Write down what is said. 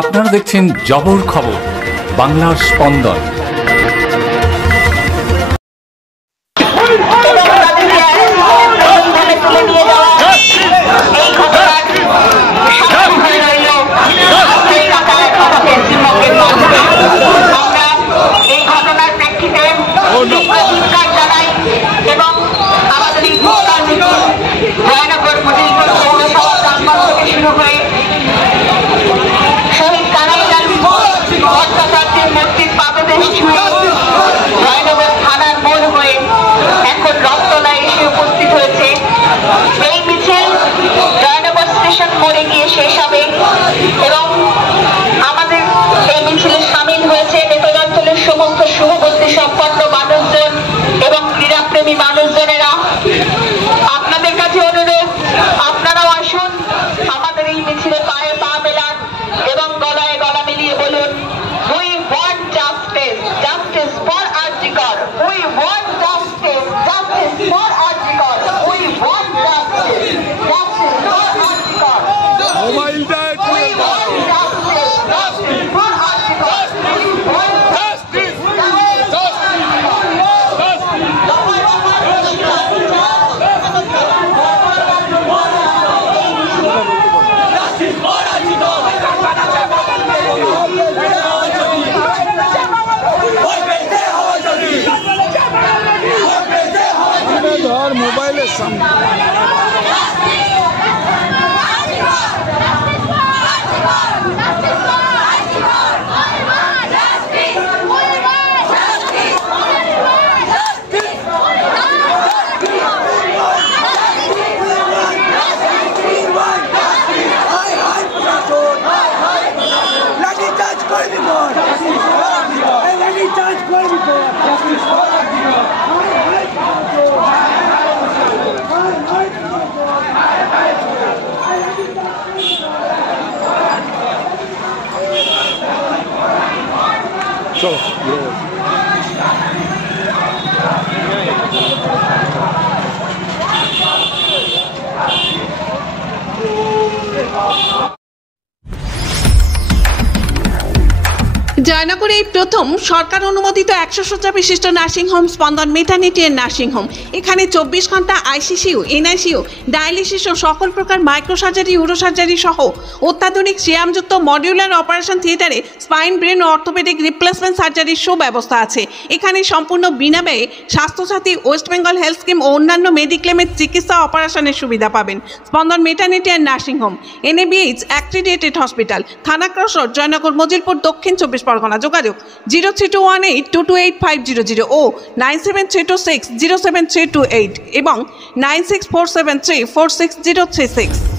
আপনারা দেখছেন জবর খবর, বাংলার স্পন্দন। মোবাইলের সামনে চলো জয়নগরে এই প্রথম সরকার অনুমোদিত 100 শয্যা বিশিষ্ট নার্সিংহোম স্পন্দন মেটার্নিটি এন্ড নার্সিংহোম। এখানে 24 ঘন্টা আইসিসিউ, এনআইসিউ, ডায়ালিসিস ও সকল প্রকার মাইক্রোসার্জারি, ইউরোসার্জারি সহ অত্যাধুনিক সিয়ামযুক্ত মডিউলার অপারেশন থিয়েটারে স্পাইন, ব্রেন ও অর্থোপেডিক রিপ্লেসমেন্ট সার্জারির সুব্যবস্থা আছে। এখানে সম্পূর্ণ বিনামূল্যে Swasthyasathi, West Bengal health scheme ও অন্যান্য মেডিক্লেমের চিকিৎসা অপারেশনের সুবিধা পাবেন। Spandan maternity and nursing home, NABH accredited hospital, Thana cross road, Joynagar, Majilpur, Dakshin 24 Pargana. যোগাযোগ 0321822850 ও 9732607328 এবং 9647346036।